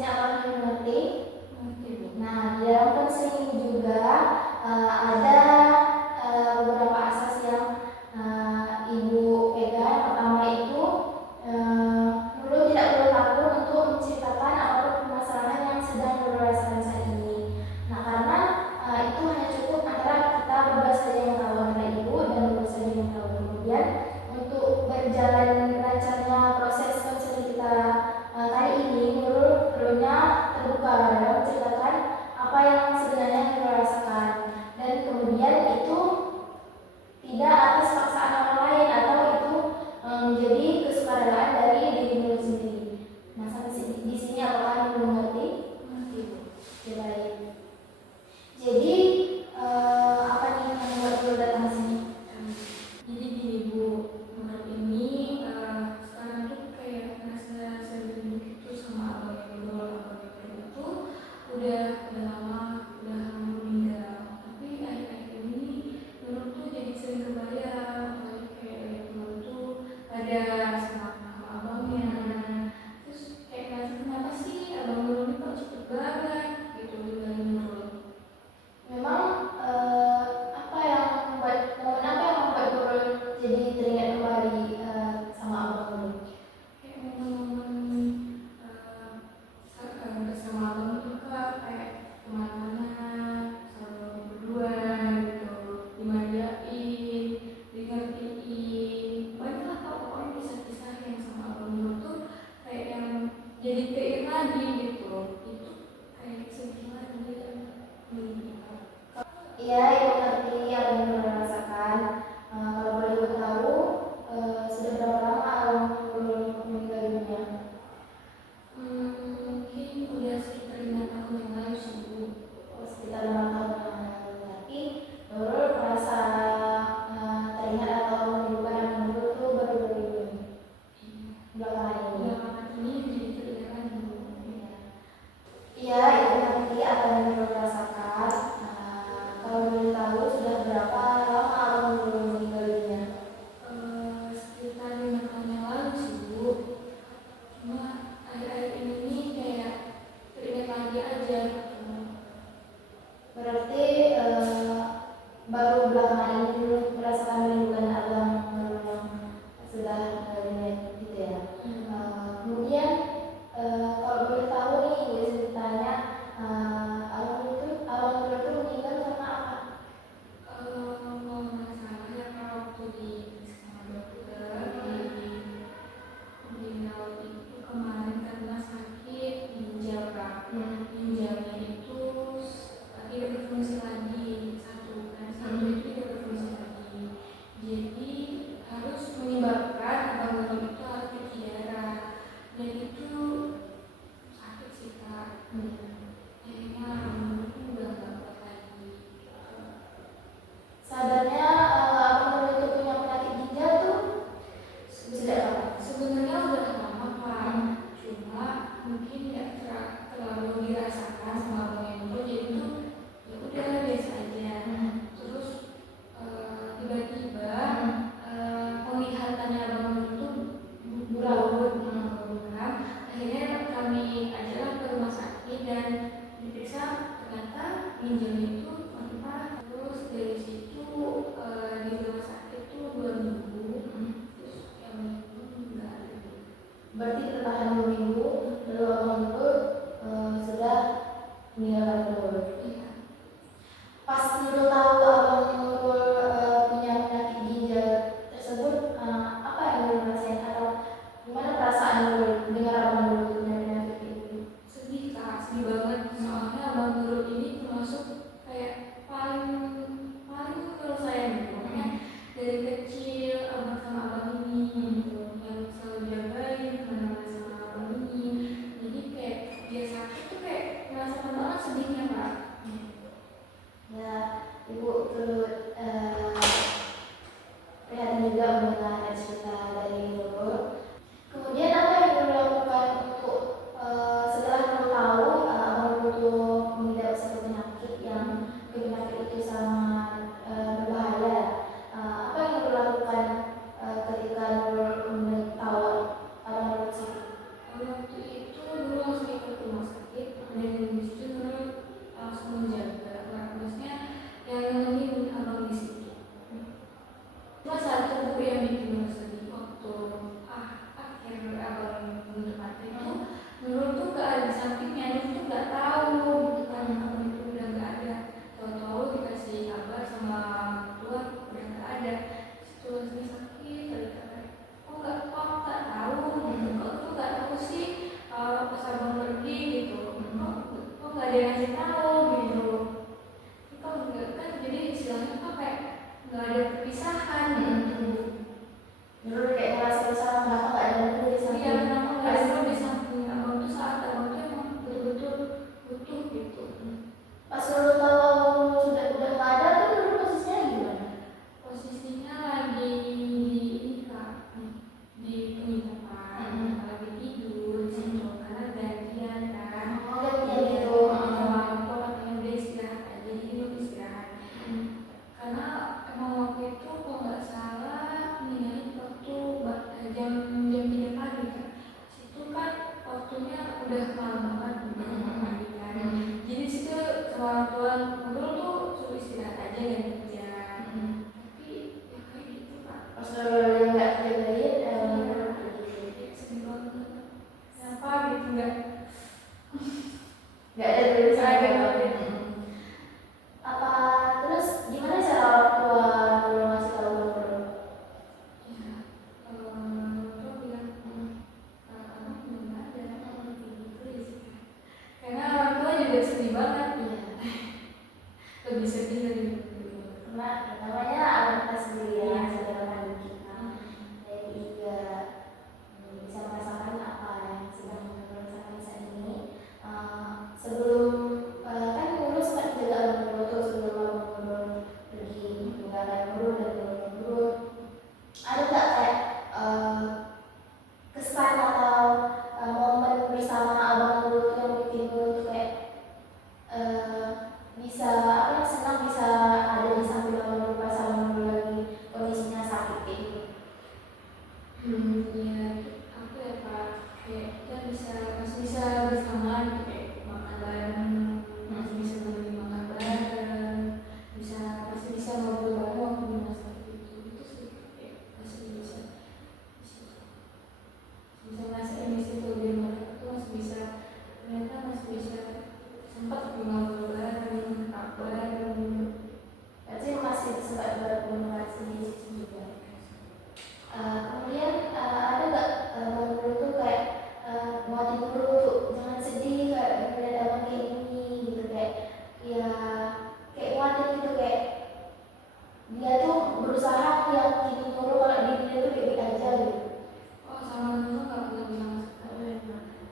sini apakah mengerti? Mengerti, Bu. Nah, di dalam konseling ini juga ada beberapa asas yang Ibu pegang. Yang pertama itu dulu tidak perlu takut untuk menceritakan apapun permasalahan yang sedang Ibu rasakan saat ini. Nah, karena itu hanya cukup antara kita berdua saja yang tahu, antara Ibu dan Ibu saja yang tahu. Kemudian untuk berjalan lancarnya proses konseling kita kali ini, Nurul perlunya terbuka dalam menceritakan apa yang sebenarnya Nurul rasakan, dan kemudian itu tidak atas paksaan orang lain atau itu menjadi kesukarela dari diri Nurul sendiri. Nah, sampai di sini apakah Nurul mengerti? Mengerti, Bu. Ya, baik. Jadi apa nih yang membuat Nurul datang ke sini? Jadi gini, Bu, menurut ini sekarang tuh kayak merasa sering gitu sama abang itu udah lama meninggal. Tapi akhir-akhir ini menurut tuh jadi sering kebayang, kayak temen tuh ada sama abangnya. Terus kayak ngerasa kenapa sih abang Nurul ini kok cepet banget gitu tinggalin Nurul. Memang momen apa yang membuat Nurul jadi teringat kembali sama abang Nurul? Kayak momen-momen bersama abang itu kayak kemana-mana selalu berdua gitu, dimanjain, dingertiin, banyak lah pokoknya kisah-kisah yang sama abang Nurul tuh kayak yang jadi keinget lagi gitu. Itu kayak sedih lagi gitu. Iya, Ibu ngerti apa yang Nurul rasakan. Kalau boleh Ibu tahu, sudah berapa lama abang Nurul meninggal dunia? Mungkin udah sekitar 5 tahun yang lalu sih, Bu. Sekitar 5 tahun yang lalu. Tapi Nurul merasa teringat atau merindukan abang Nurul tuh baru-baru ini, belakangan ini. Belakangan ini jadi teringat lagi, Bu. Iya, Ibu ngerti apa yang Nurul rasakan. Kalau boleh tahu, sudah berapa lama abang Nurul meninggal dunia? Sekitar 5 tahun yang lalu sih, Bu. Cuma akhir-akhir ini kayak teringat lagi aja gitu. Berarti baru belakangan ini dulu merasakan merindukan abang Nurul yang sudah dunia gitu ya. Kemudian kalau boleh tahu nih, Ibu ceritanya abang Nurul itu meninggal karena apa? Kalau nggak salah ya, waktu di sama dokter di Laut itu kemarin karena sakit ginjal, Kak. Ginjalnya itu tidak berfungsi lagi, satu itu tidak berfungsi lagi. Jadi harus menyebabkan abang Nurul itu harus cuci darah, dan itu sakit sih, Kak. Kayaknya abang Nurul itu udah nggak kuat lagi. Sadarnya abang Nurul itu punya penyakit ginjal tuh sejak kapan? Sebenarnya udah lama, Pak. Cuma mungkin nggak terlalu dirasakan sama abang Nurul, jadi tuh ya udah biasa aja. Terus tiba-tiba penglihatannya abang Nurul tuh buram. Akhirnya kami ajalah ke rumah sakit dan ada yang ngasih tahu gitu. Tapi kalau enggak kan jadi istilahnya kan kayak nggak ada perpisahan gitu. Dulu kayak ngerasa bersalah kenapa nggak ada Nurul di Iya, samping kenapa nggak pas ada di samping abang tuh saat abang tuh emang betul-betul butuh gitu. pas Nurul tahu abang Nurul udah nggak ada tuh Nurul posisinya gimana? Posisinya lagi di ini kak, di penginapan, lagi tidur di situ karena gantian kan. Oh gantian Iya, gitu. sama orang tua katanya udah istirahat aja, jadi belum istirahat. Karena emang waktu itu kalau nggak salah meninggalnya di waktu jam 3 pagi kan. Situ kan waktunya udah malam banget, udah pagi kan. Jadi situ sama orang tua Nurul tuh suruh istirahat aja gantian. Tapi ya kayak gitu kak. Pas Nurul yang nggak jagain Nurul Iya, pergi. sedih banget. Kenapa gitu nggak Nggak ada Nurul di Nggak ada sana. Nurul. Apa terus gimana cara orang tua Nurul ngasih tahu Nurul? Ya, tuh bilang abang belum ada gitu ya sih. Karena orang tua juga sedih banget. Iya. Lebih sedih dari dulu. Karena namanya abang kita sendiri ya, Iya. saudara kandung kita. Jadi juga bisa merasakan apa yang sedang Nurul rasakan saat ini. Sebelum kan Nurul sempat menjaga abang Nurul tuh sebelum abang Nurul pergi meninggalkan Nurul dan Nurul. Ada nggak kayak kesan atau momen bersama abang Nurul tuh yang bikin Nurul tuh kayak bisa apa ya, senang bisa ada di samping abang Nurul pas abang Nurul lagi kondisinya sakit kayak gitu. Ya apa ya kak, kayak kita masih bisa bersama gitu, kayak makan bareng, masih bisa beli makan bareng, masih bisa ngobrol bareng waktu di masa itu sih, kayak masih bisa ngerasain di situ di mereka tuh masih bisa, ternyata masih bisa sempat ngobrol bareng, apa bareng. Berarti masih sempat berkomunikasi di situ juga. Kemudian ada nggak abang Nurul tuh kayak nguatin Nurul tuh jangan sedih kayak ngeliat abang kayak gini gitu kayak ya kayak nguatin gitu kayak dia tuh berusaha yakinin Nurul kalau diri dia tuh baik aja gitu. Oh sama dulu nggak pernah bilang sekali,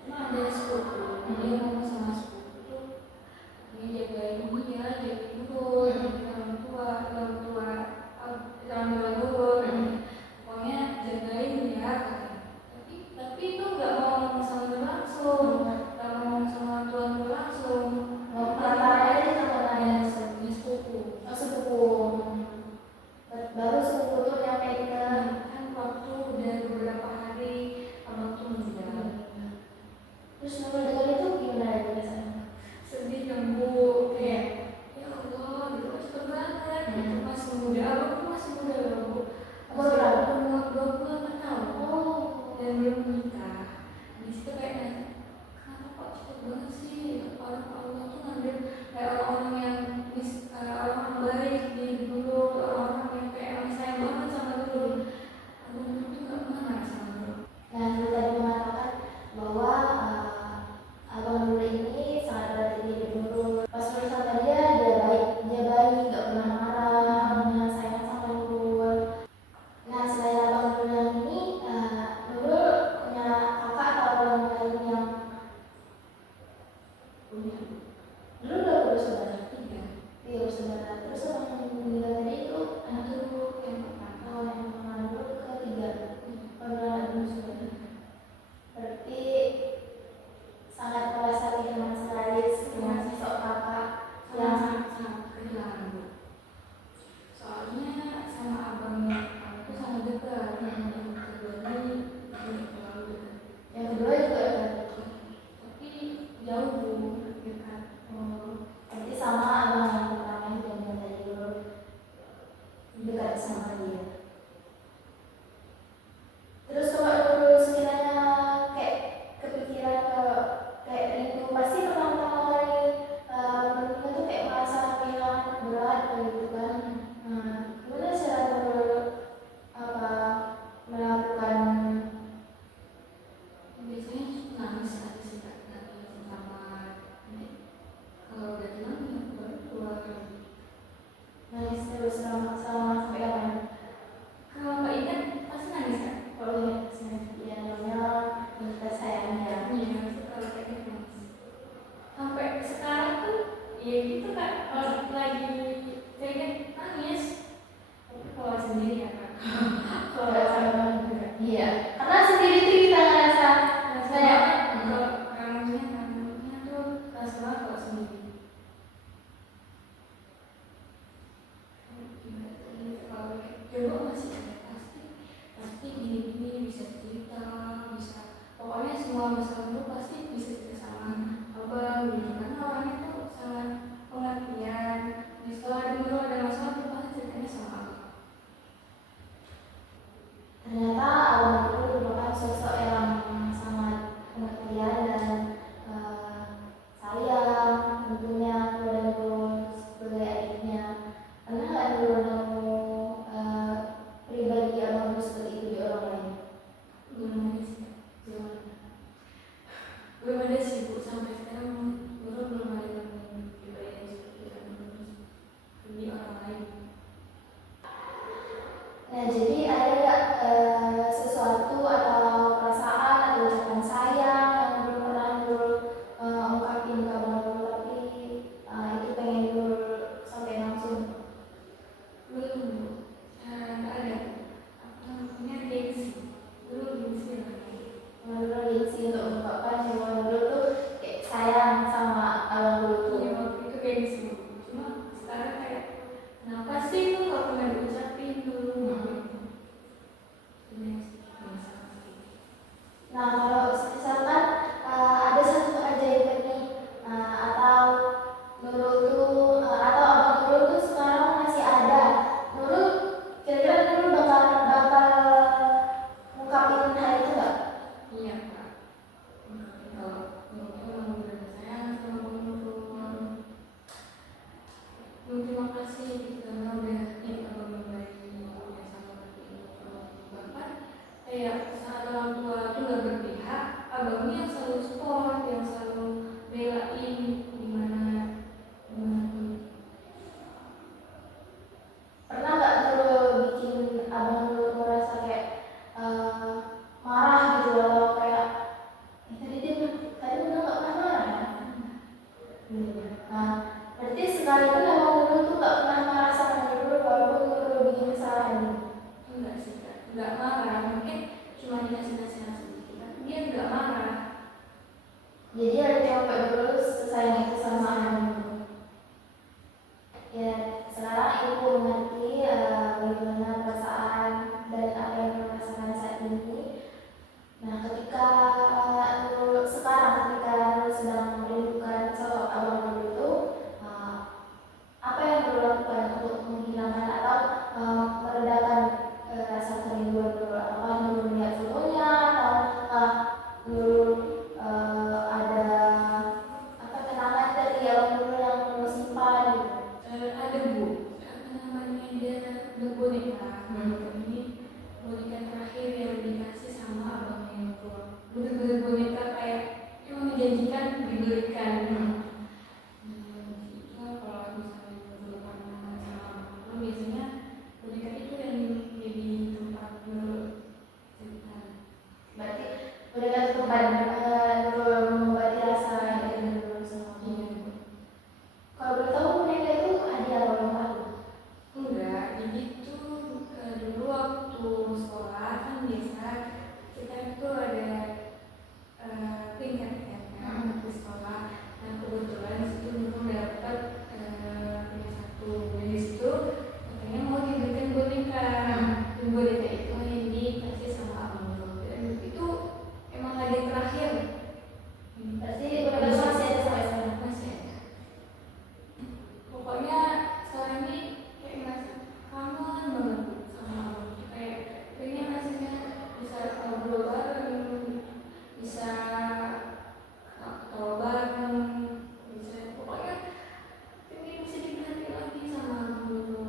cuma ada sepupu, dia ngomong sama sepupu tuh, ini jagain ini ya, jagain dulu, jagain orang tua dulu, pokoknya jagain ya katanya. Tapi itu nggak mau ngomong sama dia langsung, nggak mau ngomong sama orang tua dia langsung, Pelantarannya aja sama hanya nanya sama sepupu. sepupu. Baru sepupu tuh nyampein ke Kan waktu udah beberapa hari abang tuh meninggal. terus Nurul dengar itu gimana ya rasanya? Sedih kan bu, kayak ya Allah gitu kan, cepet banget gitu, masih muda, abang tuh masih muda loh bu, Umur berapa? umur 28 tahun Oh, dan belum menikah. Di situ kayak nanya, kenapa kok cepet banget sih, orang Allah tuh ngambil kayak orang-orang yang orang-orang baik di dulu, orang-orang yang kayak emang sayang banget sama dulu. Abang tuh nggak pernah marah sama dulu. nah Nurul tadi mengatakan bahwa abang Nurul ini sangat berarti di hidup Nurul. Pas Nurul sama dia baik, nggak pernah marah, orangnya sayang sama Nurul. Nah selain abang Nurul yang ini, Nurul punya kakak atau orang lain yang Punya Nurul udah bersaudara? 3 Iya bersaudara. Terus abang yang meninggal tadi itu anak itu yang pertama. oh yang pertama Nurul ketiga. Anak dulu saudara. Berarti sangat merasa kehilangan sekali dengan sosok kakak yang sangat kehilangan bu. Soalnya sama abangnya aku sangat dekat. Yang kedua ini tidak terlalu dekat. yang kedua juga ada. Tapi jauh bu, dekat. Berarti sama abang yang pertama yang bilang tadi dulu. abang dulu Iya, tuh? waktu itu kayak disebut. Cuma sekarang kayak kenapa sih lu gak pernah diucapin dulu gitu. Ini biasa sih. Nah, kalau misalkan ada satu keajaiban nih, atau Nurul tuh atau abang Nurul tuh sekarang masih ada, Nurul kira-kira Nurul bakal ngungkapin hal itu nggak? Iya kak. Kalau emang udah sayang sama Bang Nurul. Terima kasih karena udah jadi abang yang baik ya sama Bang Nurul. Bahkan kayak saat orang tua tuh gak berpihak, abangnya yang selalu support, yang selalu belain gimana pun. Pernah nggak Nurul bikin abang Nurul merasa kayak marah gitu, atau kayak tadi udah nggak pernah marah ya? Nah, berarti sekalipun abang Nurul tuh nggak pernah marah sama Nurul walaupun Nurul bikin kesalahan. Enggak sih kak, enggak marah, mungkin cuma dikasih nasihat sedikit, tapi dia enggak marah. Jadi ada yang Mbak Nurul sayang itu sama abang Nurul. Ya, sekarang ibu mengerti bagaimana perasaan dan apa yang Nurul rasakan saat ini. Nah, ketika Nurul sedang merindukan sosok abang Nurul itu, apa yang Nurul lakukan untuk menghilangkan atau meredakan rasa kerinduan Nurul? Apakah Nurul melihat fotonya, atau Nurul ada apa kenangan dari abang Nurul yang Nurul simpan gitu? Ada bu, apa namanya, ada boneka. Ini boneka terakhir yang dikasih sama abangnya yang tua. Bener-bener boneka kayak emang menjanjikan dibelikan. Kalau misalnya dibelikan sama abang, biasanya boneka itu yang jadi tempat cerita. Berarti udah kan tempat Nurul mengobati rasa dari Nurul sama abang Nurul. Kalau boleh tahu boneka itu hadiah atau ulang tahun? Enggak, jadi tuh dulu waktu sekolah kan biasa kita itu ada tingkat kan di sekolah. Nah kebetulan di situ dulu dapat tingkat 1. Dari situ katanya mau diberikan boneka. Dan boneka itu yang dikasih sama abang dulu. Dan itu emang hadiah terakhir. Berarti boneka itu masih ada sampai sekarang? Masih ada. Pokoknya sekarang ini kayak ngerasa kangen banget sama abang. Kayak pengen rasanya bisa ngobrol bareng, bisa ketawa bareng, bisa pokoknya pengen bisa diganti lagi sama abang dulu.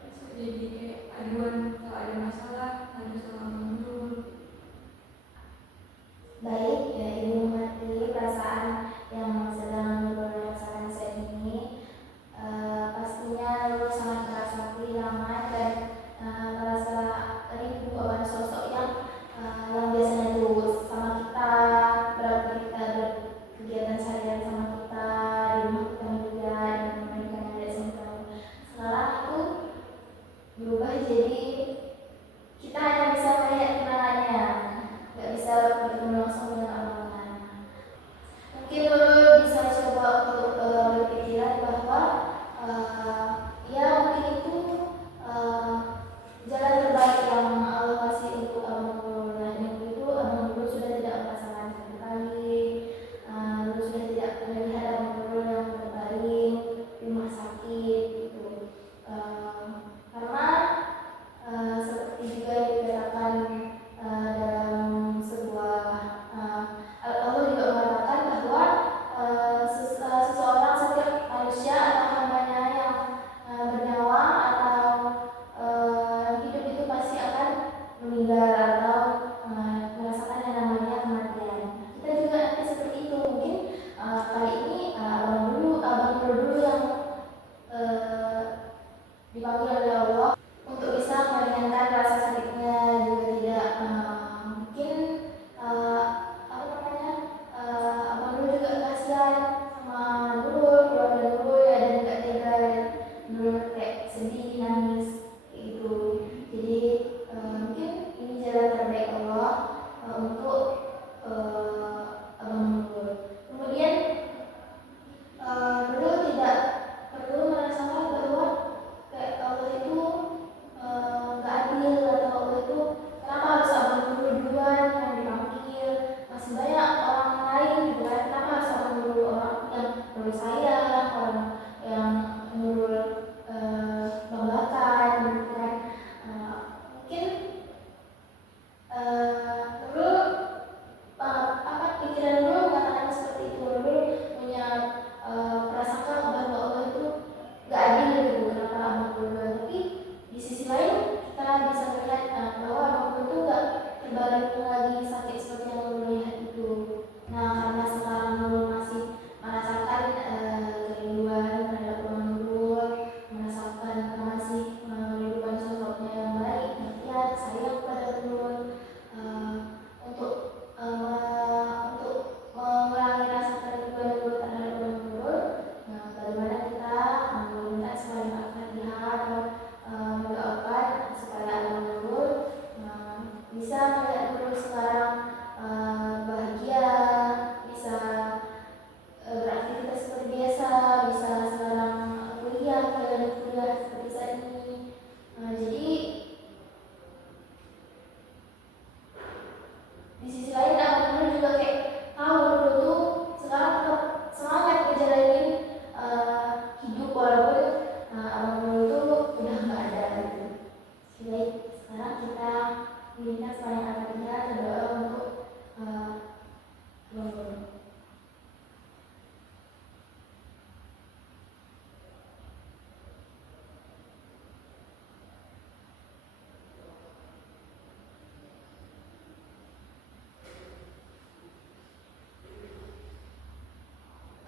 Bisa jadi kayak aduan kalau ada masalah, ada sama abang dulu. Baik, ya ibu mengerti perasaan yang sedang Nurul rasakan saat ini. Pastinya Nurul sangat merasa kehilangan dan merasa rindu akan sosok yang biasanya tuh sama kita, kita berkegiatan seharian sama kita, di rumah kita juga, dan memberikan adik sama kamu. Sekarang itu berubah jadi kita hanya bisa melihat kenangannya, nggak bisa bertemu langsung dengan abang. Mungkin Nurul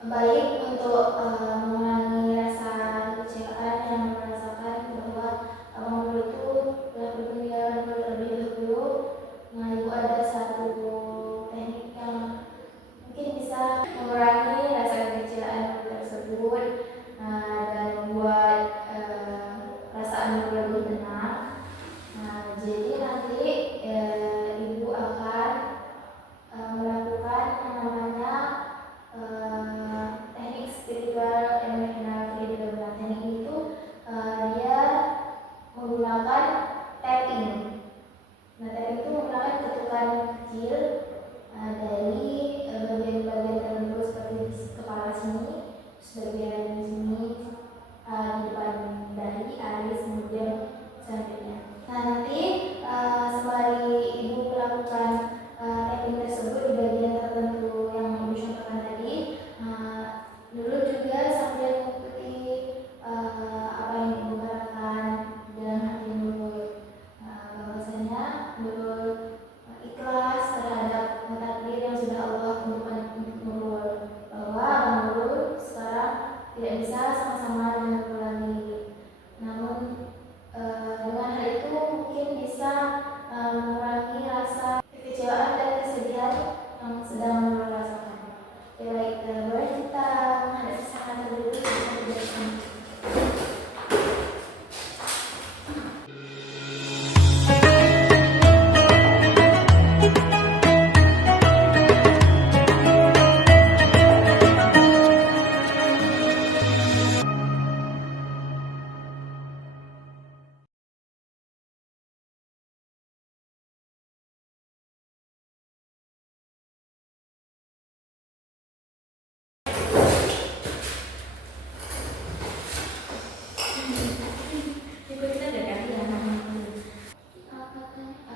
baik untuk mengurangi rasa kekecewaan yang merasakan bahwa Bang Nurul itu telah meninggalkan terlebih dahulu. Nah, Ibu ada satu teknik yang mungkin bisa mengurangi rasa kekecewaan tersebut dan membuat perasaan Nurul lebih tenang. Nah, jadi nanti Ibu akan melakukan yang namanya teknik spiritual emotional freedom. Nah, teknik itu dia menggunakan tapping. Nah, tapping itu menggunakan ketukan kecil dari bagian-bagian tertentu seperti di kepala sini, sebagian di sini, di depan dahi, alis, kemudian selanjutnya. Nah, nanti sembari Ibu melakukan tapping tersebut di bagian tertentu yang Ibu contohkan tadi, dulu juga sambil mengikuti apa yang Ibu katakan dalam hati Nurul, bahwasanya Nurul ikhlas terhadap takdir yang sudah Allah tentukan untuk Nurul, bahwa Bang Nurul sekarang tidak bisa sama-sama dengan Nurul lagi. Namun dengan hal itu mungkin bisa mengurangi rasa kekecewaan dan kesedihan yang sedang Nurul rasakan. Baik, boleh kita menghadap ke sana dulu kita bersama.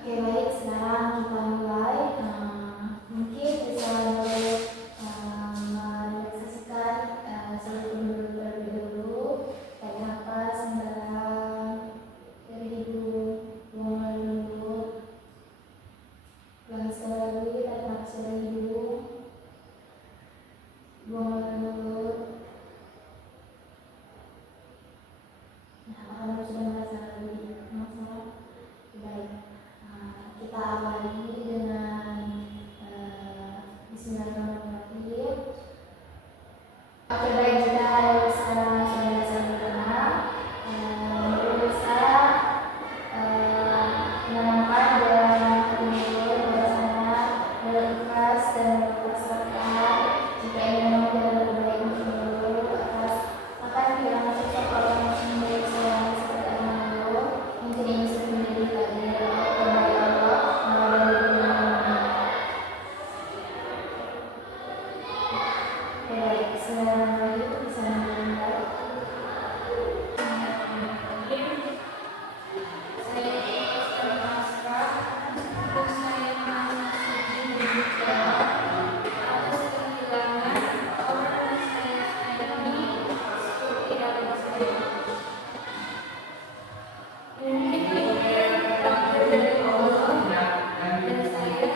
Oke, baik, sekarang kita mulai. Mungkin bisa merelaksasikan seluruh tubuh terlebih dahulu. Tarik nafas mendalam dari hidung, buang melalui mulut. Ulangi sekali lagi, tarik nafas dari hidung, buang melalui mulut. Nah, apakah sudah merasa lebih masalah? Baik. Kita awali dengan Bismillahirrahmanirrahim. Oke, baik, jika sekarang sudah merasa lebih tenang, bisa menanamkan dalam hati Nurul bahwasanya Nurul ikhlas dan berserah. Jika ini memang tidak terbaik untuk Nurul akan kehilangan sosok orang yang menjadi sayang seperti anak Nurul, mungkin ini sudah menjadi takdir dari Allah melalui dunia ini. Baik, Bismillahirrahmanirrahim. Bisa mulai. Saya ikhlaskan pasrah, untuk saya merasa sedih dan kecewa atas kehilangan orang yang saya sayangi seperti anak saya. Mungkin ini takdir dari Allah dan saya